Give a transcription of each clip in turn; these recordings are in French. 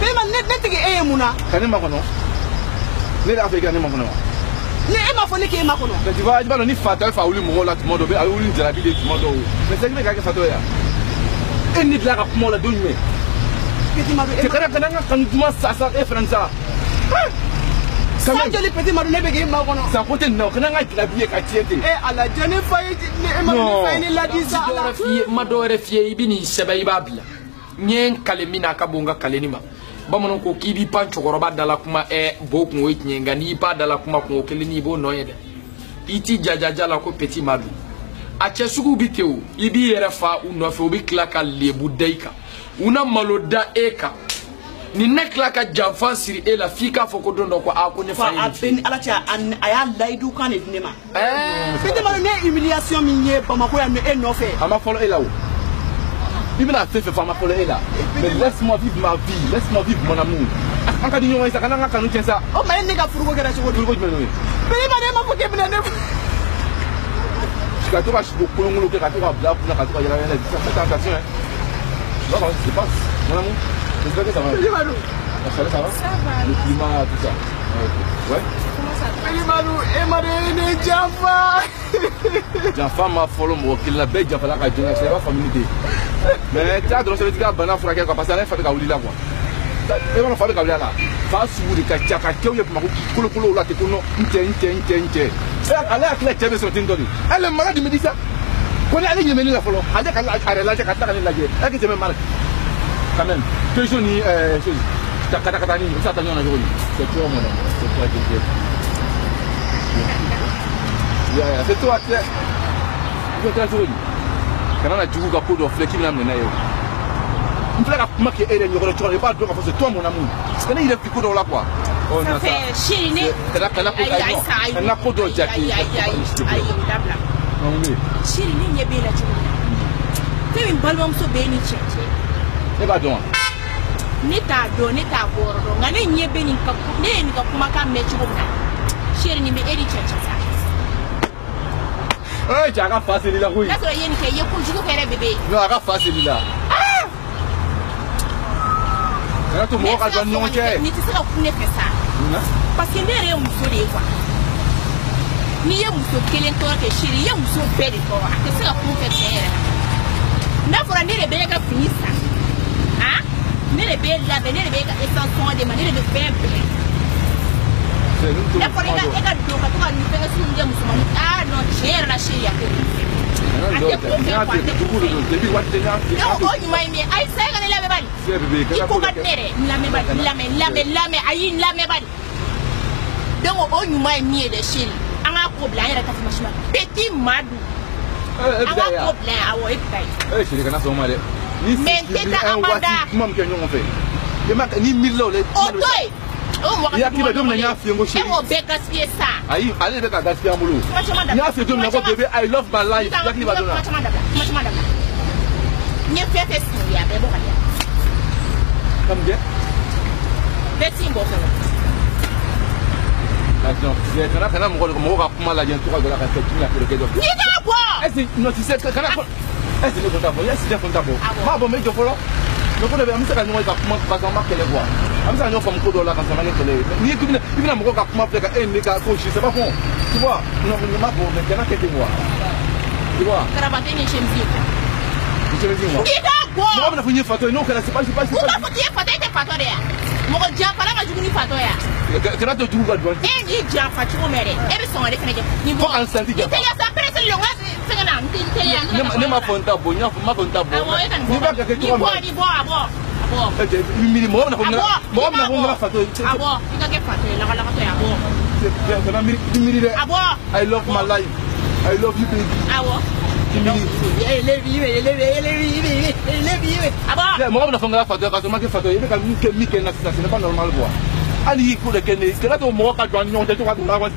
Mais man ne tigi e muna. Kani makono. Ne la fait kani makono. Ne e ma foni ke makono. Tu vas ni fata fa uli mo la tout monde be uli jarabi de tout monde. Mais c'est que ka fato ya. E ni la ka mo la donne. Petit Madou. C'est kana kan duma sa e franza. Ça joli Petit Madou ne be ke makono. Ça côté non kana nga jarabi ka tiete. E ala jene fay ni e ma fay ni la di sa ala. Mado refie ibini seba ibabla. Nyen kalemina kabonga kalenima. Bamanon ko kibi pan chokoroba dala kuma boku wet nyenga ni pa dala kuma ko kelini bo noyede. Iti jajaja la ko Petit Madou. A chesugu biteu ibi yerefa unofe obi klaka lebu deika. Una maloda eka. Ni neklaka janfan siri e la fika foko dondo ko akone fa ben ala cha aya laidu kan e dinema. Petit Madou ne humiliation minye Bamako ya me e nofe. Ama follow ela o. Il me l'a fait faire ma collègue là. Mais laisse-moi vivre ma vie, laisse-moi vivre mon amour. En cas d'union, ça n'a pas de ça. Oh, mais il n'y a pas de fourgon qui est sur le fourgon. Mais il m'a dit que je suis tout à fait pour le cas de la blague, pour la cas de la attention. Non, c'est pas mon amour. J'espère que ça va. Ça va? Ça va. Le climat, tout ça. Ouais. Comment ça va? Petit Madou, et Madou, et Jaffa. Jaffa m'a follow moi, qu'il l'a bête, Jaffa là, c'est pas familier. Mais tu as de l'autre côté, Bana Fraka, parce que ça n'a pas de là quoi. Et on a fait le là. Face sur les Kachaka, qui ont eu pour le là, qui ont une allez à la télé sur Tindori. Elle est malade, il me dit ça. Quand elle est venue la follow, elle est à la télé, elle est malade. Quand même, que je n'y Katakatani, ça t'a dit en ajout. C'est toi, mon amour. C'est toi qui es. C'est toi qui es. C'est toi qui es. Quand on a du coup, de fléquer la menaille. On fait la marque et elle ne pas de c'est toi, mon amour. C'est il est plus court dans la quoi. Ça fait chier. Elle a pas de Jackie. Chier, il n'y a pas de tu es une bonne homme sur Béni. Et pas donc. Neta do neta bordo ngane nyebe ni ka kuma ka mechi bomna sheri ni me eri chacha eh jaga facile la oui la so yeni ke ye ku jugo kere bebe non aga facile là ah to mo ka don non che ni tisira ku ne pesa parce que ndere muso de kwa ni ye muso kelen to ke sheri ye muso bere ko ke sira ku fe tere na fora ndere be ka finisa ah ne le belle la venir le belle essence sont des manières de faire bien. La police a également donc à toi nous faire sur une musulmane. Ah non, cher la chérie. Petit Madou. Mais c'est ta amanda. Ni mille là. Il y a qui va donner un film aussi. Aïe, allez avec un gaspillage en boulot. Il y a ce dôme là, bébé, I love my life. Il y a qui va donner. Ni fait ce qu'il y a, mais bon. Comme bien. Merci beaucoup. Attends, c'est quand on a comment la gente de la réflexion là que le gars. Ni d'abord. Est-ce non tu sais quand on est-ce que comptable, est-ce que comptable. Ma bon mais je follow. Donc on avait mis ça quand on va comment pas comment qu'elle voit. Am ça on comme code là quand ça m'a télé. Ni que il n'a pas comment faire un méga coach, c'est pas bon. Tu vois, non mais ma bon mais quand que tu vois. Tu vois. Cravate ni chemzi. Tu me dis moi. Ni d'abord. Non, on a fini photo, non, c'est pas. Vous pas foutu photo et photo là. Mon dia pas la juguni photo ya. Quand tu trouves pas. Eh ni dia fa tu mere. E be so ngare fene. Ni bo. Faut en sentir. Ni tele sa presse le ngwa senga na mti tele. Ne ma fonta bo, nya ma fonta bo. Ni ba que tu vois. Ni bo abo. Abo. Minimum on a photo. Abo, ika ke photo la la to ya abo. C'est la minute. Abo. I love my life. I love you baby. Abo. Moi, on a fait la photo, parce que moi, photo, il y a c'est pas normal quoi. Ali pour le Kenya, c'est là où moi, quand on a c'est pas normal.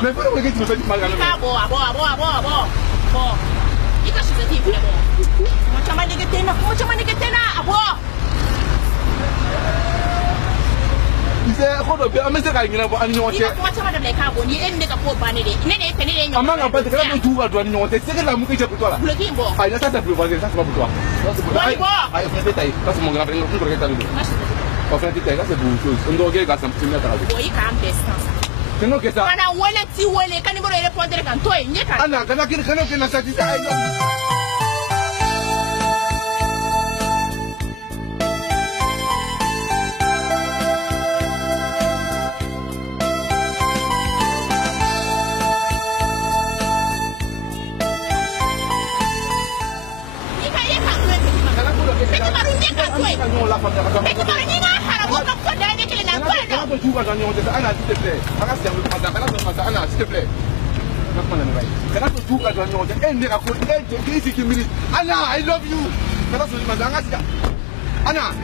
Mais pourquoi tu me fais du mal à moi? Ah bon. Il cache ses types, Macam mana kita nak, abo? Bisa kau dah biar mesti kau ingin apa anu nyote. Macam mana mereka abo ni? Ini mereka kau bani deh. Ini. Amang apa tu? Kalau tu dua nyote, sekarang kamu kerja betul lah. Belum bo. Ayo saya belum balik, saya betul. Ayo kita tay, kita mau ngapain? Kita kerja dulu. Oh, kita tay, kita butuh. Untuk kita kita sampai terakhir. Boy kan distance. Kenapa kita? Mana wale kan ni boleh lepas dari kan? Tuai ni kan? Anak, kenapa nak satisfy? Anna, I love you. Anna.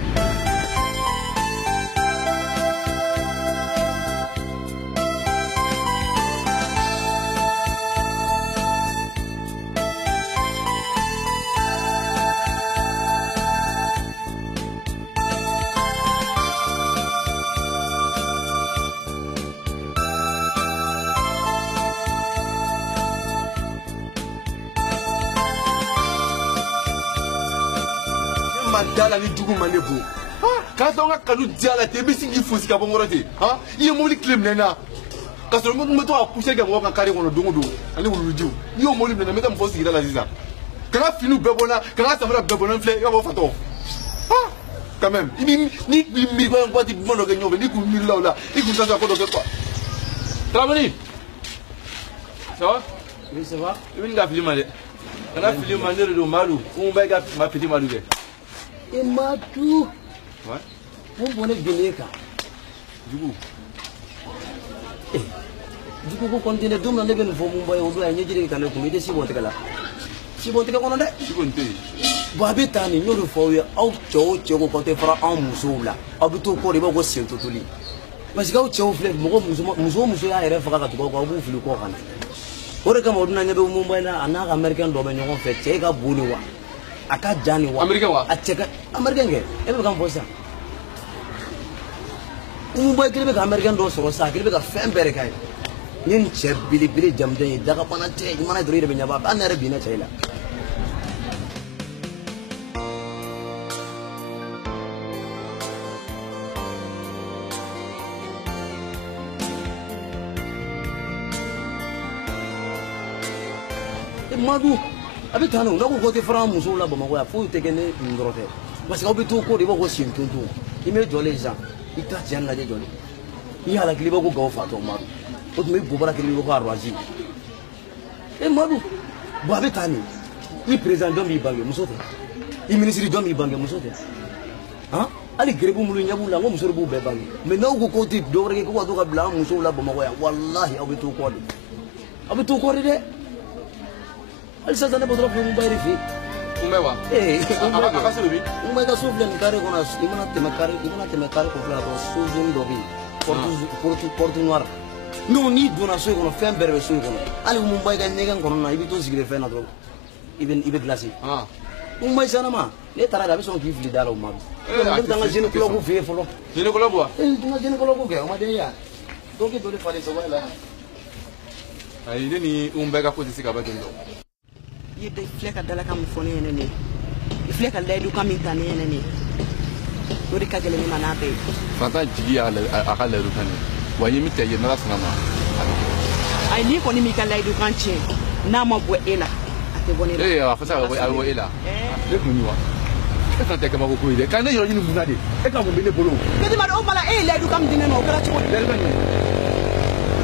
Dala ni dugu manebu. Kalau orang kalau jala tebe singi fusi kabung orang tu. Ia muli claim nena. Kalau orang tu aku pusing kabung orang kari orang dungu. Ani ulu ju. Ia muli nena mereka fusi kita lagi sah. Kalau finu bebona, kalau samara bebona flek kamu fato. Quand même. Ni mirip buat di mana orang nyoba. Ni ku mirip lah. Ni ku sasa aku doktor. Tramani. So? Oui, ça va? Ini nggak film ada. Karena film mana tu malu. Baik ma petit malu ke. Et Madou. Ouais. Vous prenez bien ça. Du coup. Du coup, vous continuez de me demander une fois Mumbai ou bien n'y dire qu'elle a commis des si bon là. Si bon qu'on a. Si bon t'es. Babi tani nous le faut au tcho côté fera en muso là. Abuto ko riba go sel to tuli. Parce que au tcho flek mo muso ya ere faka to ko bu fili ko kan. Ore kama oduna nyabe Mumbai na ana American do be nyoko fe che ga buni wa. Aka jani wa American wa acheka American ke ebe kan bosa Mumbai kile be ka American do so sa kile be ka fembere kai nin che bili jamde daga pana che mana dori be nyaba anere bina chaila Madu abi tano na ko te fara muso la bama ko ya fo te kene ndrote parce que obi to ko de ko sin tuntu ime jole ja ita jan la de jole ya la klibo ko go fa to Madu o me bobara klibo ko arwaji Madu ba be tani i president do mi bange muso te i ministre do mi bange muso te ali grebu mulu nyabu la ngo muso bu be bange mais na ko te do reke ko to ka bla muso la bama ko ya wallahi obi to ko de Alisa tane potro pro Mumbai rifi. Umewa. Akasubi. Mumbai ka sufle ni kare kona imana te makare ko fla to suzun dobi. Portu noir. No ni dona so kono femberbe so kono. Ali Mumbai ka negan kono na ibito sigre fe na to. Ibe glasi. Mumbai sana ma. Ne tara da bison ki fli dala o maru. Ne tanga jeni ko ko fe folo. Jeni ko lobo. Tanga jeni ko lobo ke o ma de ya. Doke dole fale so wala. Ai ni Mumbai ka ko disika ba dondo. Yedde fleka dala kam fone nene fleka laydu kam intane nene dori kagele ni manabe fanta jigi aka laydu kan wa yimi te ye nala sanama ay ni ko ni mi kan laydu kan che na ma bo ela ate boni wa fa sa wa ela le ko ni wa e fanta ka ma ko ide kan ne yo ni munade e ka mo bele bolo kedi ma do mala laydu kam dine no kala chimo le ben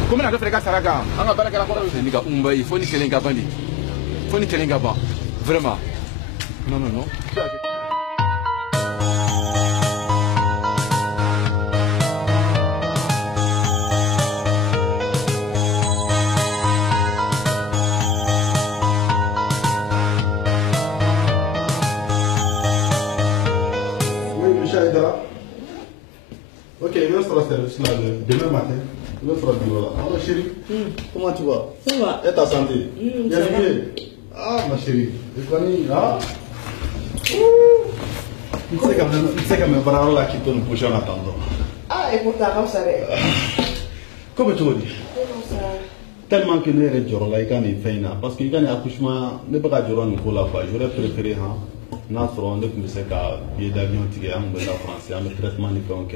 comme na do freka saraka anga baraka la ko ni ga umbai fo ni kelenga bandi faut ni kelinga ba vraiment non Oui, Michel est là. Ok, il va se faire demain matin. Il va faire le bureau là. Alors chérie, comment tu vas? Ça va. Et ta santé? Ça va. Ah ma chérie, je connais. Non sai che mi parlo là che tu non puoi una tanto. Ah, e pourtant comme ça. Come tu dis? Tellement que nous sommes joro là, il y a fait parce qu'il y a un accouchement, ne pas joro nous pour la fois. J'aurais préféré notre on ne sait qu'à billet d'avion tiré en France, un traitement de donc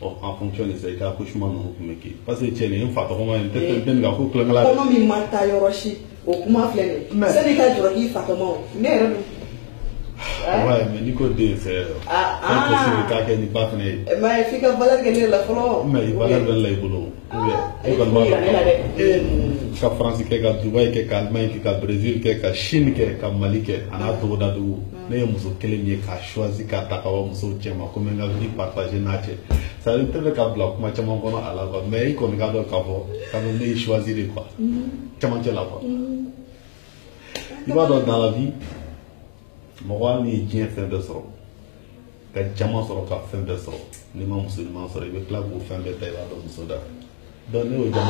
en fonction de ces accouchements nous pour me parce que tiens, une fois comment une tête bien gars pour clamer là. Comment mi mata yoroshi au kuma flene. C'est des cas joro qui fatamo. Ne ouais, mais Nico D, c'est impossible qu'à qu'il n'y pas fini. Mais il faut que valeur que la flore. Mais il va dans les boulots. Ka France ke ka Dubai ke ka Allemagne ke ka Brésil ke ka Chine ke ka Mali ke ana to da du ne muso kelen ye ka choisir ka ta ka muso chema comme nga vie partager na che ça veut dire ka bla kuma chama kono ala ko mais ko nga do ka fo ka ne choisir quoi chama che la quoi il va dans la vie mo ni bien fin de soro ka chama soro ka fin de soro ni ma musulman soro be kla ko fin de tay wa do muso da donner aux gens.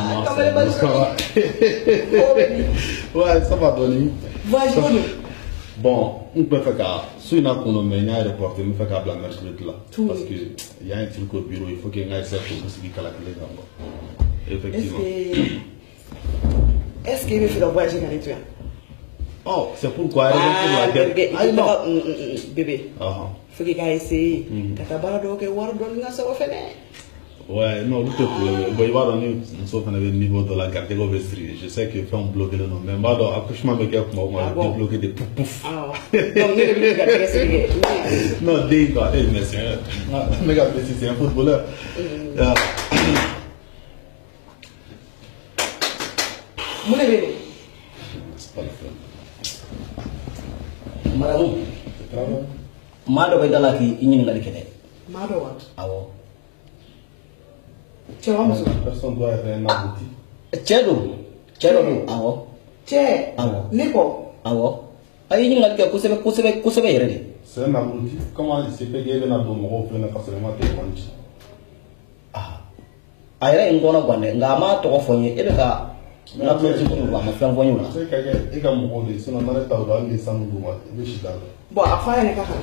Ouais, ça va donner. Bon, on peut faire ça. Si on a qu'on met un aéroport, on peut faire la mercredi là. Parce qu'il y a un truc au bureau, il faut qu'il y ait un cercle pour se dire qu'à la clé. Effectivement. Est-ce qu'il veut faire le voyage dans les tuyaux? Oh, c'est pourquoi bébé. Il faut qu'il ait essayé. Quand tu as barré de voir, ça va faire. Ouais, non, tout est pour il va donner un niveau de la garde je sais que fait un bloqué le nom, mais moi, dans l'accouchement, je vais débloquer des pouf pouf. Non, des gars, mais c'est un footballeur. Mon bébé. C'est pas le fun. Madame, Mado est dans la vie, il n'y a pas de Mado, awo. Personne doit être un abouti. Chedo, awo. Che, awo. Nico, awo. Ayi ni ngalika kusebe yere. C'est un abouti. Comment il s'est payé un abouti au plein facilement te manche. Ah. Ayere ngona gwande ngama to fonye ebeka na to jiku ba ma fan fonye la. C'est que ega mo de sino na ta do ali samu do ma be shida. Bon, affaire ne kaka.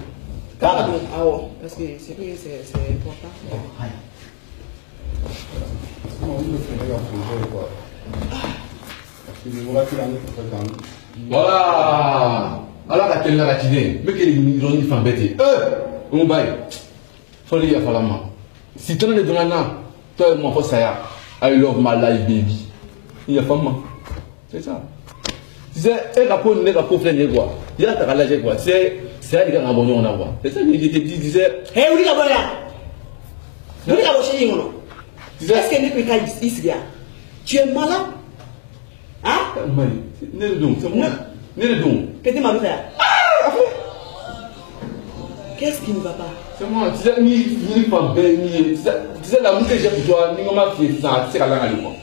Kaka awo parce que c'est important. Hai. Voilà. Alors que tu l'as raté, mais quel est le fan bête? On va y. Faut y aller à si tu es dans la toi moi faut ça. I love my life baby. Il y a femme. C'est ça. C'est elle a pas une pour faire quoi. Il y a ta la quoi. C'est elle qui a un bon on a voir. C'est ça que je te disais. Hey, oui la voilà. Oui la chez nous. Est-ce que n'est pas ici là? Tu es malade? Hein? Ne le donc, c'est moi. Ne le donc. Qu'est-ce que tu m'as fait? Qu'est-ce qui ne va pas? C'est moi, tu sais, ni pas belle, ni. Tu sais, la musique que j'ai pour toi, ni comment faire ça, c'est la langue.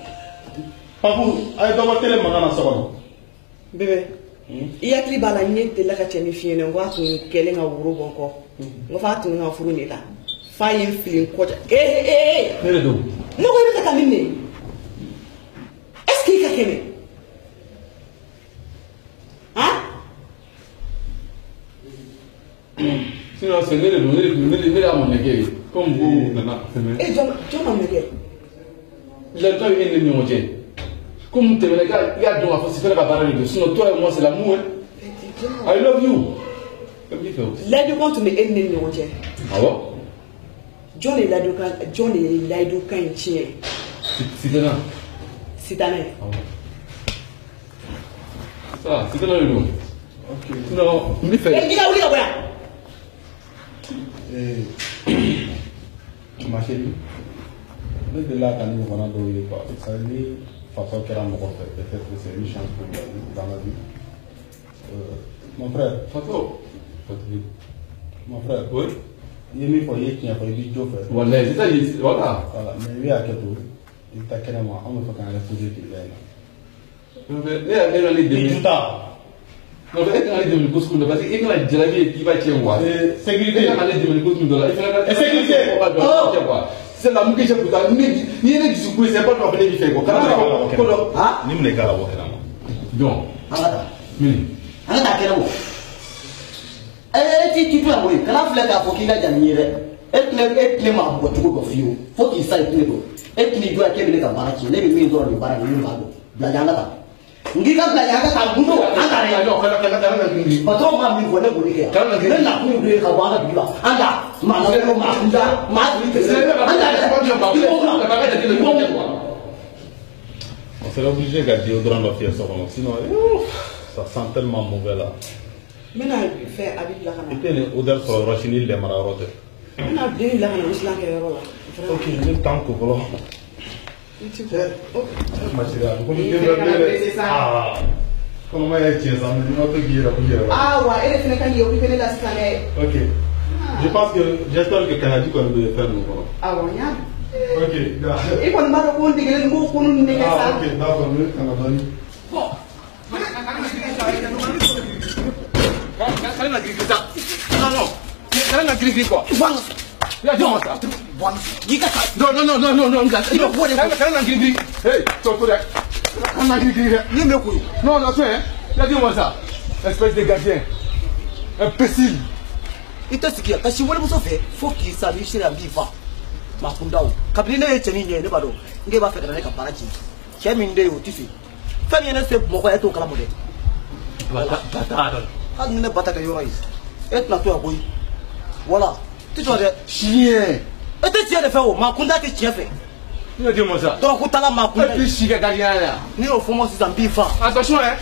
Papa, allez, tu vas te le manger dans ce moment. Bébé, il y a qui va la nier de la cachanifier, on voit qu'elle est en gros encore. On va tourner en fourni là. Faille un film, quoi. Ne le donc. Non, on va terminer. Est-ce qu'il y a quelqu'un? Hein? Sinon, c'est ne le donc, ne la mon équipe. Comme vous, nana. Et John Américain. J'ai toi une numéro. Comme tu me regardes, il y a donc à faire la barre de sinon toi et moi c'est l'amour. I love you. L'aide compte mais elle n'est numéro. Ah bon? John est l'aide quand il tient. C'est là. C'est un Ça, c'est là le nom. Ok. Non, mais fait. Et il a oublié voilà. Ma chérie, mais de là, quand on a donné quoi, ça veut dire, façon qu'elle a mon peut-être que c'est une chance pour dans la vie. Mon frère, Fatou. Mon frère, Oui. il y a mis pour y qui a pas eu du job. Voilà, c'est ça, voilà. Voilà, mais lui a quelque chose. Il t'a carrément, on me fait quand elle a posé qu'il est là. Elle a les Il deux. est tard. Non, mais elle a les deux parce que il a déjà vu qui va tirer moi. Sécurité. Elle a les deux $. Et sécurité. C'est la mouque que j'ai pour toi. Ni les discours, c'est pas toi qui fait quoi. Ah, ni me les gars, donc, angata. oui. Angata kera mo. Eh, tu peux envoyer. Quand on fait la faut qu'il a gagné. Et ma boîte de fio. Faut qu'il s'aille tout. Et qu'il doit qu'il ait un baraki. Les milliers de baraki. La yanga. Ngiga la yanga ta bundo. Anda. Patron m'a mis voler pour les gars. Mais la couille de Kabana Biba. Anda. Manalo Makunda. On serait obligé de garder au grand officier sinon ça sent tellement mauvais là. Maintenant, fait avec la et puis l'odeur sur le rochini les mararotes. On a bien la Ok, je vais t'en couper. Comment est-ce que ça me ah ouais, elle est venue quand il y a eu la scanner. Ok. Je pense que j'espère que Canadi qu'on veut faire nous. Ah ouais, ok. Et quand on va le dire que nous pour nous négatif. Ah ok, d'accord, nous Canadi. Bon. Kalian nak gigi tak? Non. Kalian nak gigi quoi? Ya jangan tak. Non. Kalian nak gigi. Hey, tu dah. Kalian nak gigi. Ni meku. Non, tu es. Ya dis-moi ça. Espèce de gardien. Imbécile. Itasikia kasi wale musofe foki sabishira bifa makundao kabine eteni ne bado nge ba fekana ne kaparachi keminde otisi fani ne se moko eto kala mode Bata. ne bata ka yoro is et na to aboyi voilà tu dois de Chien. et tu as de faire makunda ti chien fait Ya dis-moi ça. donc utala makunda Et puis chier gardien là. ni au fond si zambifa Attention hein.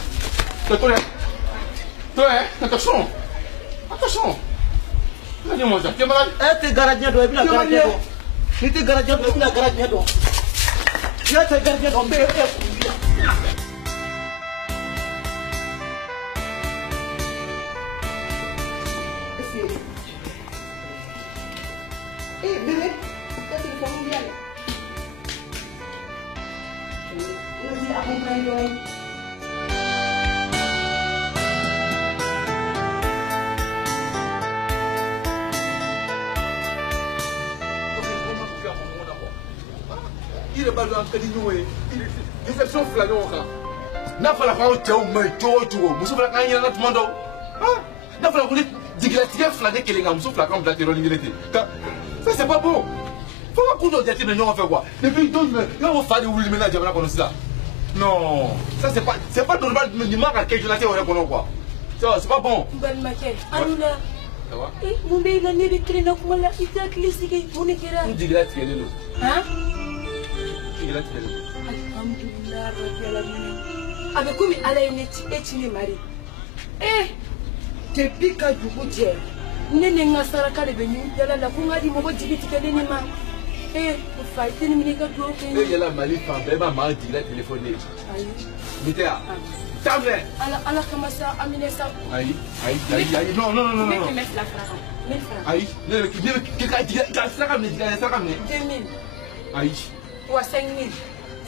Attention. Dis-moi ça. Tu es malade? et gardien do e bila gardien do ni te gardien do e bila gardien do ya te gardien do be Eh, bébé, qu'est-ce qu'il faut nous dire? On dit accompagne-toi. Il est pas dans le cadre déception flagrant quand n'a pas la parole tu mais tu muso fla kan yina na tumando ah n'a pas la parole diglatige flagré que les gars muso fla kan blatter l'ingilité ça c'est pas bon faut pas qu'on doit dire mais non on fait quoi depuis donc là on fait des ouvriers ménage là comme ça non ça c'est pas normal de manque à quelque chose là on quoi ça c'est pas bon Balmaké Anula ça va eh mon bébé la nez de traîner comme la ita clistique mon écran diglatige le hein diglatige alhamdulillah rabbil alamin avec comme ala etini mari eh depuis ka dugu jɛ ne ni n ka saraka de bɛ ɲini yala la ko n ka di mɔgɔ jigi tigɛ ne ni ma o fa i tɛ ni minɛ i ka dugawu kɛ n ye. e yɛlɛ mali fan bɛɛ b'a maa jigila telefɔni de ayi nin tɛ yan taa filɛ ala kama sa a minɛ sa. ayi non ne kɛmɛ fila fara kan ne fara. ayi ne bɛ ka jigila saraka minɛ jigila saraka minɛ 2000 ayi wa 5000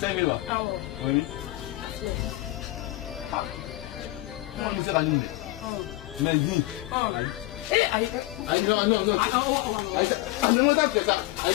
5000 wa awɔ oui ah comment bɛ se ka nin minɛ mais nin ayi ayi non ayi ne ma taa filɛ sa ayi